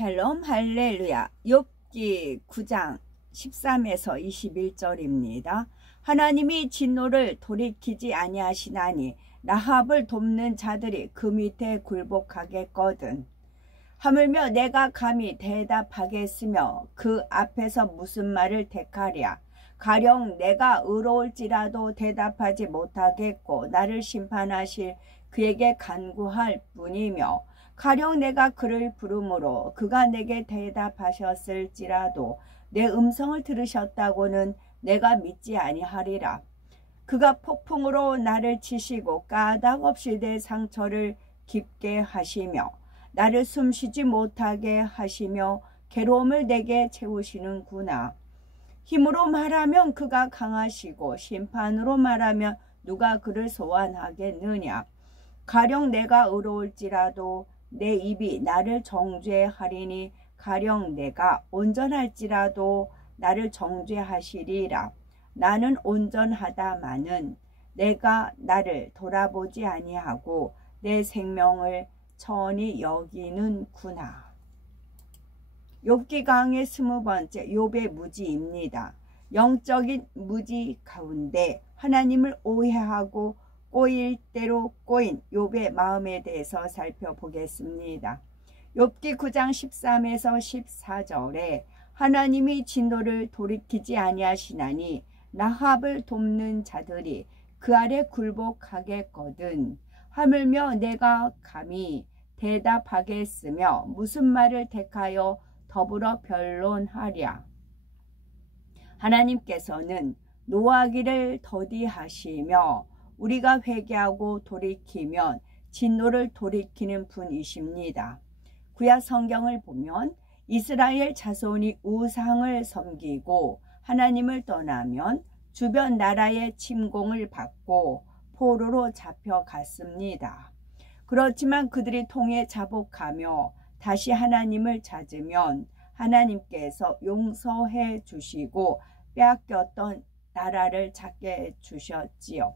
샬롬 할렐루야. 욥기 9장 13에서 21절입니다. 하나님이 진노를 돌이키지 아니하시나니 라합을 돕는 자들이 그 밑에 굴복하겠거든. 하물며 내가 감히 대답하겠으며 그 앞에서 무슨 말을 택하랴. 가령 내가 의로울지라도 대답하지 못하겠고 나를 심판하실 그에게 간구할 뿐이며, 가령 내가 그를 부르므로 그가 내게 대답하셨을지라도 내 음성을 들으셨다고는 내가 믿지 아니하리라. 그가 폭풍으로 나를 치시고 까닭없이 내 상처를 깊게 하시며 나를 숨쉬지 못하게 하시며 괴로움을 내게 채우시는구나. 힘으로 말하면 그가 강하시고 심판으로 말하면 누가 그를 소환하겠느냐. 가령 내가 의로울지라도 내 입이 나를 정죄하리니 가령 내가 온전할지라도 나를 정죄하시리라. 나는 온전하다마는 내가 나를 돌아보지 아니하고 내 생명을 천히 여기는구나. 욥기 강의 20번째 욥의 무지입니다. 영적인 무지 가운데 하나님을 오해하고 꼬일 대로 꼬인 욥의 마음에 대해서 살펴보겠습니다. 욥기 9장 13에서 14절에 하나님이 진노를 돌이키지 아니하시나니 라합을 돕는 자들이 그 아래 굴복하겠거든. 하물며 내가 감히 대답하겠으며 무슨 말을 택하여 더불어 변론하랴. 하나님께서는 노하기를 더디하시며 우리가 회개하고 돌이키면 진노를 돌이키는 분이십니다. 구약 성경을 보면 이스라엘 자손이 우상을 섬기고 하나님을 떠나면 주변 나라의 침공을 받고 포로로 잡혀갔습니다. 그렇지만 그들이 통해 자복하며 다시 하나님을 찾으면 하나님께서 용서해 주시고 빼앗겼던 나라를 찾게 해 주셨지요.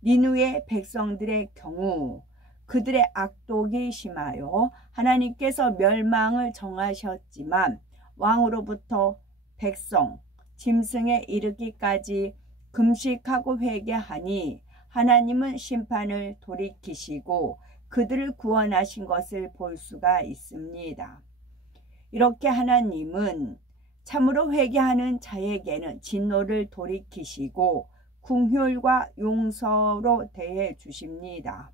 니느웨 백성들의 경우 그들의 악독이 심하여 하나님께서 멸망을 정하셨지만 왕으로부터 백성, 짐승에 이르기까지 금식하고 회개하니 하나님은 심판을 돌이키시고 그들을 구원하신 것을 볼 수가 있습니다. 이렇게 하나님은 참으로 회개하는 자에게는 진노를 돌이키시고 긍휼과 용서로 대해 주십니다.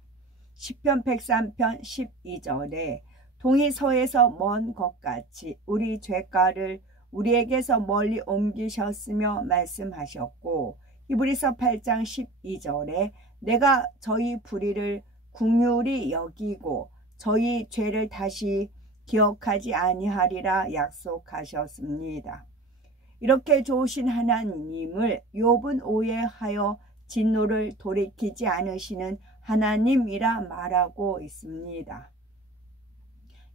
시편 103편 12절에 동이 서에서 먼 것 같이 우리 죄가를 우리에게서 멀리 옮기셨으며 말씀하셨고, 히브리서 8장 12절에 내가 저희 불의를 긍휼히 여기고 저희 죄를 다시 기억하지 아니하리라 약속하셨습니다. 이렇게 좋으신 하나님을 욥은 오해하여 진노를 돌이키지 않으시는 하나님이라 말하고 있습니다.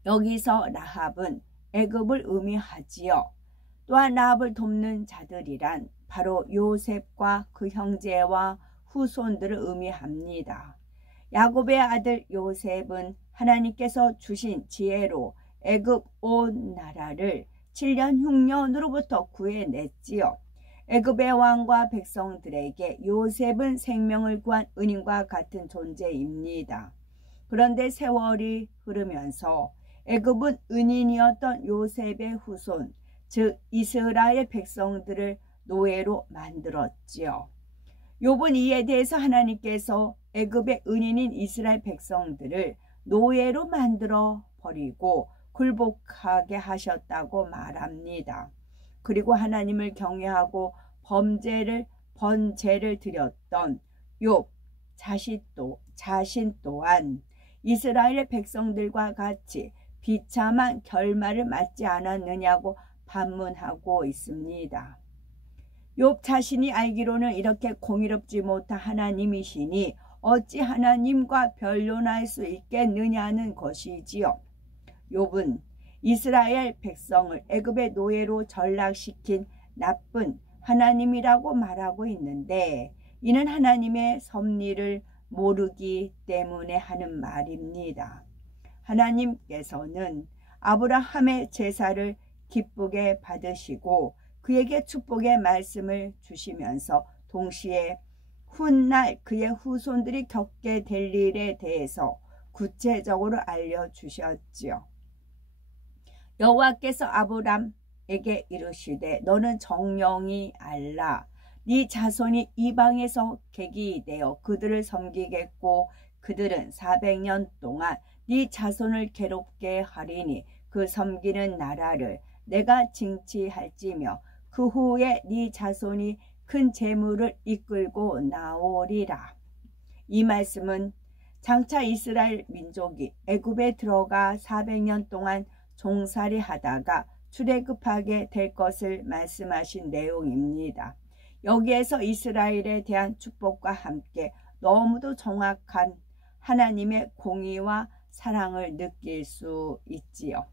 여기서 라합은 애굽을 의미하지요. 또한 라합을 돕는 자들이란 바로 요셉과 그 형제와 후손들을 의미합니다. 야곱의 아들 요셉은 하나님께서 주신 지혜로 애굽 온 나라를 7년 흉년으로부터 구해냈지요. 애굽의 왕과 백성들에게 요셉은 생명을 구한 은인과 같은 존재입니다. 그런데 세월이 흐르면서 애굽은 은인이었던 요셉의 후손, 즉 이스라엘 백성들을 노예로 만들었지요. 욥은 이에 대해서 하나님께서 애굽의 은인인 이스라엘 백성들을 노예로 만들어 버리고 굴복하게 하셨다고 말합니다. 그리고 하나님을 경외하고 번제를 드렸던 욥 자신 또한 이스라엘 백성들과 같이 비참한 결말을 맞지 않았느냐고 반문하고 있습니다. 욥 자신이 알기로는 이렇게 공의롭지 못한 하나님이시니 어찌 하나님과 변론할 수 있겠느냐는 것이지요. 욥은 이스라엘 백성을 애굽의 노예로 전락시킨 나쁜 하나님이라고 말하고 있는데, 이는 하나님의 섭리를 모르기 때문에 하는 말입니다. 하나님께서는 아브라함의 제사를 기쁘게 받으시고 그에게 축복의 말씀을 주시면서 동시에 훗날 그의 후손들이 겪게 될 일에 대해서 구체적으로 알려주셨지요. 여호와께서 아브람에게 이르시되 너는 정령이 알라. 네 자손이 이방에서 객이 되어 그들을 섬기겠고 그들은 400년 동안 네 자손을 괴롭게 하리니 그 섬기는 나라를 내가 징치할지며 그 후에 네 자손이 큰 재물을 이끌고 나오리라. 이 말씀은 장차 이스라엘 민족이 애굽에 들어가 400년 동안 종살이 하다가 출애굽하게 될 것을 말씀하신 내용입니다. 여기에서 이스라엘에 대한 축복과 함께 너무도 정확한 하나님의 공의와 사랑을 느낄 수 있지요.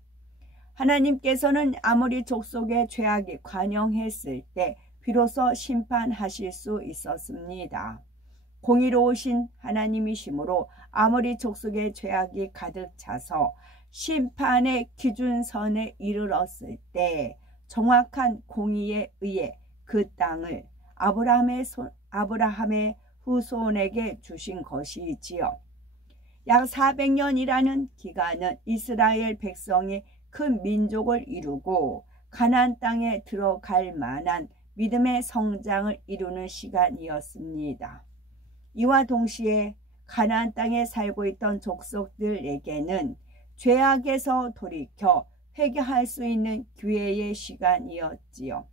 하나님께서는 아모리 족속의 죄악이 관영했을 때 비로소 심판하실 수 있었습니다. 공의로우신 하나님이시므로 아모리 족속의 죄악이 가득 차서 심판의 기준선에 이르렀을 때 정확한 공의에 의해 그 땅을 아브라함의 후손에게 주신 것이지요. 약 400년이라는 기간은 이스라엘 백성이 큰 민족을 이루고 가나안 땅에 들어갈 만한 믿음의 성장을 이루는 시간이었습니다. 이와 동시에 가나안 땅에 살고 있던 족속들에게는 죄악에서 돌이켜 회개할 수 있는 기회의 시간이었지요.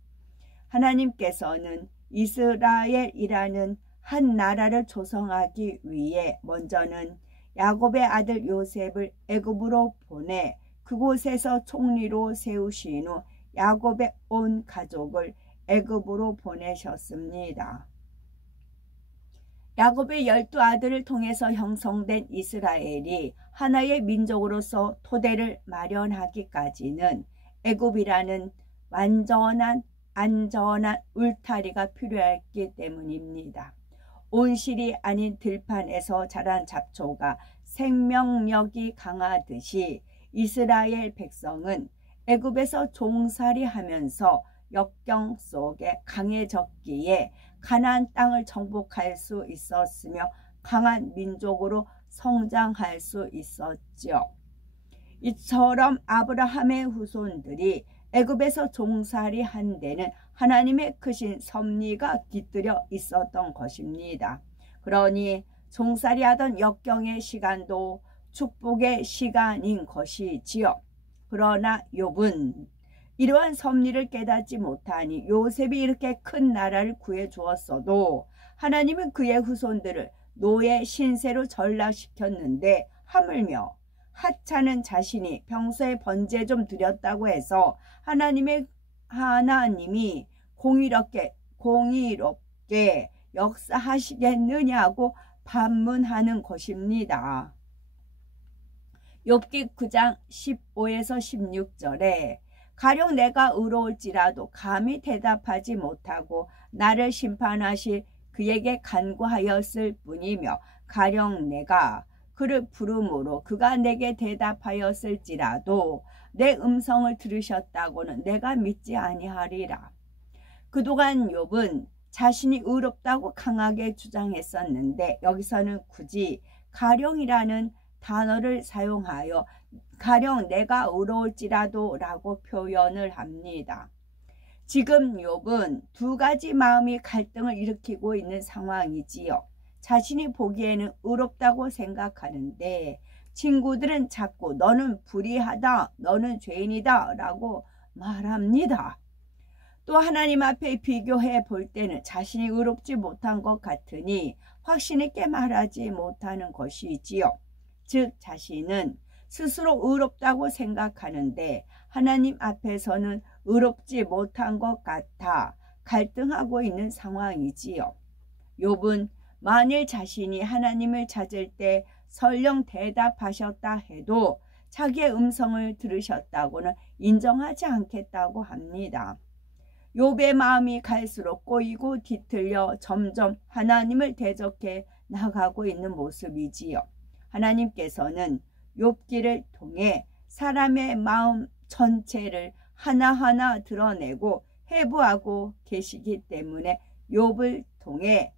하나님께서는 이스라엘이라는 한 나라를 조성하기 위해 먼저는 야곱의 아들 요셉을 애굽으로 보내 그곳에서 총리로 세우신 후 야곱의 온 가족을 애굽으로 보내셨습니다. 야곱의 12아들을 통해서 형성된 이스라엘이 하나의 민족으로서 토대를 마련하기까지는 애굽이라는 완전한 안전한 울타리가 필요했기 때문입니다. 온실이 아닌 들판에서 자란 잡초가 생명력이 강하듯이 이스라엘 백성은 애굽에서 종살이하면서 역경 속에 강해졌기에 가나안 땅을 정복할 수 있었으며 강한 민족으로 성장할 수 있었죠. 이처럼 아브라함의 후손들이 애굽에서 종살이한 데는 하나님의 크신 섭리가 깃들여 있었던 것입니다. 그러니 종살이하던 역경의 시간도 축복의 시간인 것이지요. 그러나 욥은 이러한 섭리를 깨닫지 못하니 요셉이 이렇게 큰 나라를 구해 주었어도 하나님은 그의 후손들을 노예 신세로 전락시켰는데 하물며 하찮은 자신이 평소에 번제 좀 드렸다고 해서 하나님이 공의롭게 역사하시겠느냐고 반문하는 것입니다. 욥기 9장 15에서 16절에 가령 내가 의로울지라도 감히 대답하지 못하고 나를 심판하실 그에게 간구하였을 뿐이며 가령 내가 그를 부름으로 그가 내게 대답하였을지라도 내 음성을 들으셨다고는 내가 믿지 아니하리라. 그동안 욥은 자신이 의롭다고 강하게 주장했었는데 여기서는 굳이 가령이라는 단어를 사용하여 가령 내가 의로울지라도 라고 표현을 합니다. 지금 욥은 두 가지 마음이 갈등을 일으키고 있는 상황이지요. 자신이 보기에는 의롭다고 생각하는데 친구들은 자꾸 너는 불의하다, 너는 죄인이다 라고 말합니다. 또 하나님 앞에 비교해 볼 때는 자신이 의롭지 못한 것 같으니 확신 있게 말하지 못하는 것이지요. 즉 자신은 스스로 의롭다고 생각하는데 하나님 앞에서는 의롭지 못한 것 같아 갈등하고 있는 상황이지요. 욥은 만일 자신이 하나님을 찾을 때 설령 대답하셨다 해도 자기의 음성을 들으셨다고는 인정하지 않겠다고 합니다. 욥의 마음이 갈수록 꼬이고 뒤틀려 점점 하나님을 대적해 나가고 있는 모습이지요. 하나님께서는 욥기를 통해 사람의 마음 전체를 하나하나 드러내고 해부하고 계시기 때문에 욥을 통해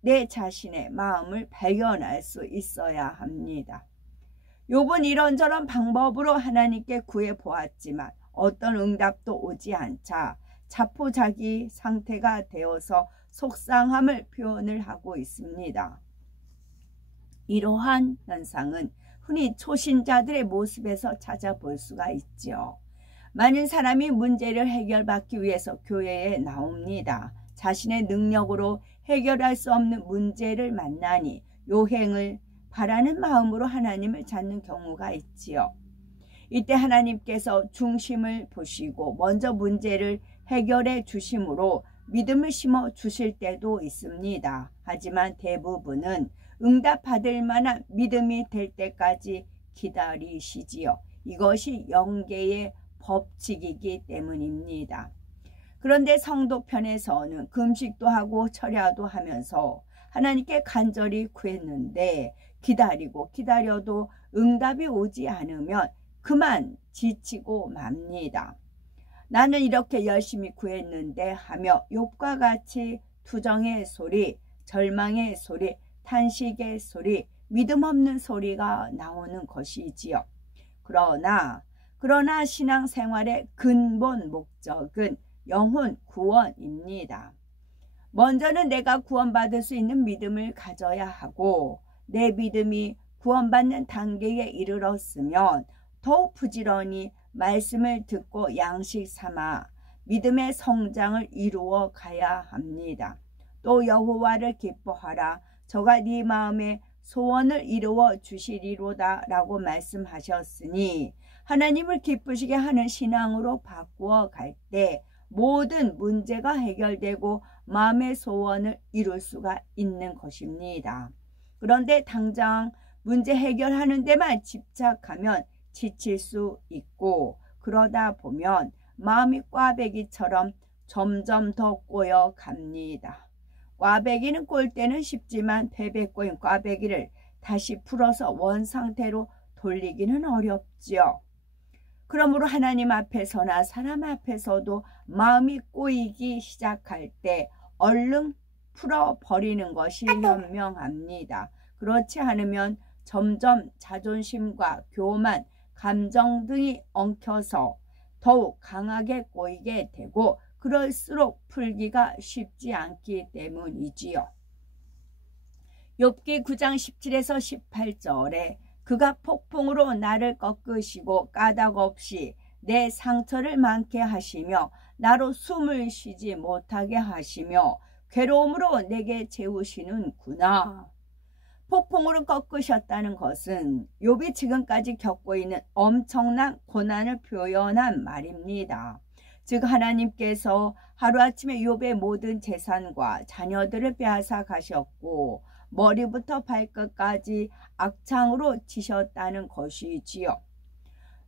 내 자신의 마음을 발견할 수 있어야 합니다. 욥은 이런저런 방법으로 하나님께 구해보았지만 어떤 응답도 오지 않자 자포자기 상태가 되어서 속상함을 표현을 하고 있습니다. 이러한 현상은 흔히 초신자들의 모습에서 찾아볼 수가 있죠. 많은 사람이 문제를 해결받기 위해서 교회에 나옵니다. 자신의 능력으로 해결할 수 없는 문제를 만나니 요행을 바라는 마음으로 하나님을 찾는 경우가 있지요. 이때 하나님께서 중심을 보시고 먼저 문제를 해결해 주심으로 믿음을 심어 주실 때도 있습니다. 하지만 대부분은 응답받을 만한 믿음이 될 때까지 기다리시지요. 이것이 영계의 법칙이기 때문입니다. 그런데 성도편에서는 금식도 하고 철야도 하면서 하나님께 간절히 구했는데 기다리고 기다려도 응답이 오지 않으면 그만 지치고 맙니다. 나는 이렇게 열심히 구했는데 하며 욥과 같이 투정의 소리, 절망의 소리, 탄식의 소리, 믿음 없는 소리가 나오는 것이지요. 그러나 신앙생활의 근본 목적은 영혼 구원입니다. 먼저는 내가 구원받을 수 있는 믿음을 가져야 하고 내 믿음이 구원받는 단계에 이르렀으면 더욱 부지런히 말씀을 듣고 양식 삼아 믿음의 성장을 이루어 가야 합니다. 또 여호와를 기뻐하라. 저가 네 마음의 소원을 이루어 주시리로다 라고 말씀하셨으니 하나님을 기쁘시게 하는 신앙으로 바꾸어 갈 때 모든 문제가 해결되고 마음의 소원을 이룰 수가 있는 것입니다. 그런데 당장 문제 해결하는 데만 집착하면 지칠 수 있고 그러다 보면 마음이 꽈배기처럼 점점 더 꼬여 갑니다. 꽈배기는 꼴 때는 쉽지만 베베 꼬인 꽈배기를 다시 풀어서 원상태로 돌리기는 어렵지요. 그러므로 하나님 앞에서나 사람 앞에서도 마음이 꼬이기 시작할 때 얼른 풀어버리는 것이 현명합니다. 그렇지 않으면 점점 자존심과 교만, 감정 등이 엉켜서 더욱 강하게 꼬이게 되고 그럴수록 풀기가 쉽지 않기 때문이지요. 욥기 9장 17에서 18절에 그가 폭풍으로 나를 꺾으시고 까닭 없이 내 상처를 많게 하시며 나로 숨을 쉬지 못하게 하시며 괴로움으로 내게 재우시는구나. 폭풍으로 꺾으셨다는 것은 욥이 지금까지 겪고 있는 엄청난 고난을 표현한 말입니다. 즉 하나님께서 하루아침에 욥의 모든 재산과 자녀들을 빼앗아 가셨고 머리부터 발끝까지 악창으로 치셨다는 것이지요.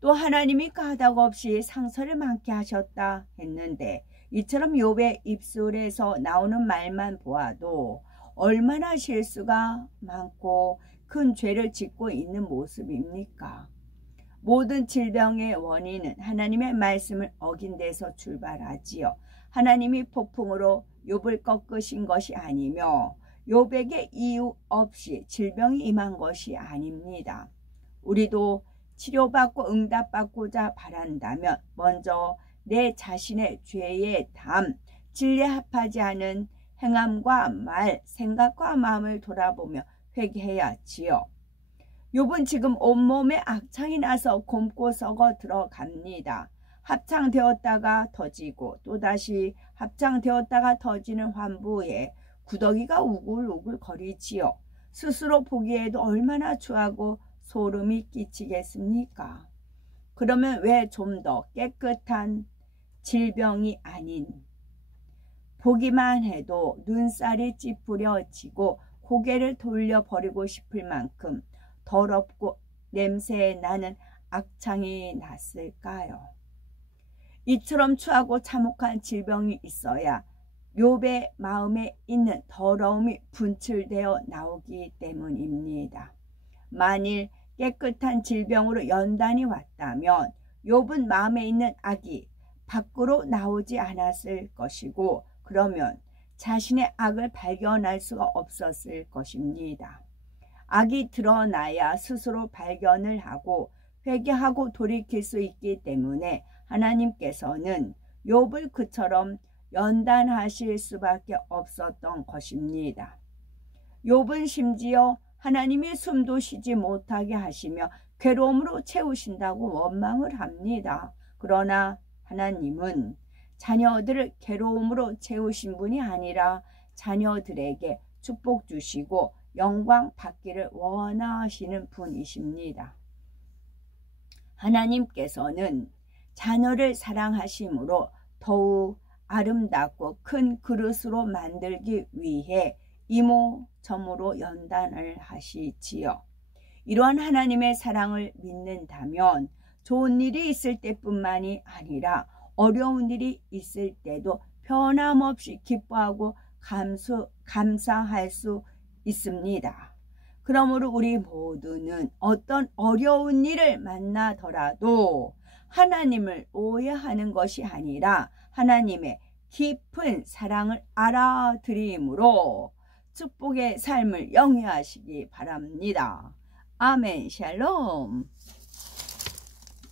또 하나님이 까닭 없이 상처를 많게 하셨다 했는데 이처럼 욥의 입술에서 나오는 말만 보아도 얼마나 실수가 많고 큰 죄를 짓고 있는 모습입니까? 모든 질병의 원인은 하나님의 말씀을 어긴 데서 출발하지요. 하나님이 폭풍으로 욥을 꺾으신 것이 아니며 욥에게 이유 없이 질병이 임한 것이 아닙니다. 우리도 치료받고 응답받고자 바란다면 먼저 내 자신의 죄의 담, 진리에 합하지 않은 행함과 말, 생각과 마음을 돌아보며 회개해야지요. 욥은 지금 온몸에 악창이 나서 곪고 썩어 들어갑니다. 합창되었다가 터지고 또다시 합창되었다가 터지는 환부에 구더기가 우글우글 거리지요. 스스로 보기에도 얼마나 추하고 소름이 끼치겠습니까? 그러면 왜 좀 더 깨끗한 질병이 아닌 보기만 해도 눈살이 찌푸려지고 고개를 돌려버리고 싶을 만큼 더럽고 냄새 나는 악창이 났을까요? 이처럼 추하고 참혹한 질병이 있어야 욥의 마음에 있는 더러움이 분출되어 나오기 때문입니다. 만일 깨끗한 질병으로 연단이 왔다면 욥은 마음에 있는 악이 밖으로 나오지 않았을 것이고 그러면 자신의 악을 발견할 수가 없었을 것입니다. 악이 드러나야 스스로 발견을 하고 회개하고 돌이킬 수 있기 때문에 하나님께서는 욥을 그처럼 연단하실 수밖에 없었던 것입니다. 욥은 심지어 하나님이 숨도 쉬지 못하게 하시며 괴로움으로 채우신다고 원망을 합니다. 그러나 하나님은 자녀들을 괴로움으로 채우신 분이 아니라 자녀들에게 축복 주시고 영광 받기를 원하시는 분이십니다. 하나님께서는 자녀를 사랑하심으로 더욱 아름답고 큰 그릇으로 만들기 위해 이모저모로 연단을 하시지요. 이러한 하나님의 사랑을 믿는다면 좋은 일이 있을 때뿐만이 아니라 어려운 일이 있을 때도 변함없이 기뻐하고 감사할 수 있습니다. 그러므로 우리 모두는 어떤 어려운 일을 만나더라도 하나님을 오해하는 것이 아니라 하나님의 깊은 사랑을 알아들임으로 축복의 삶을 영위하시기 바랍니다. 아멘. 샬롬.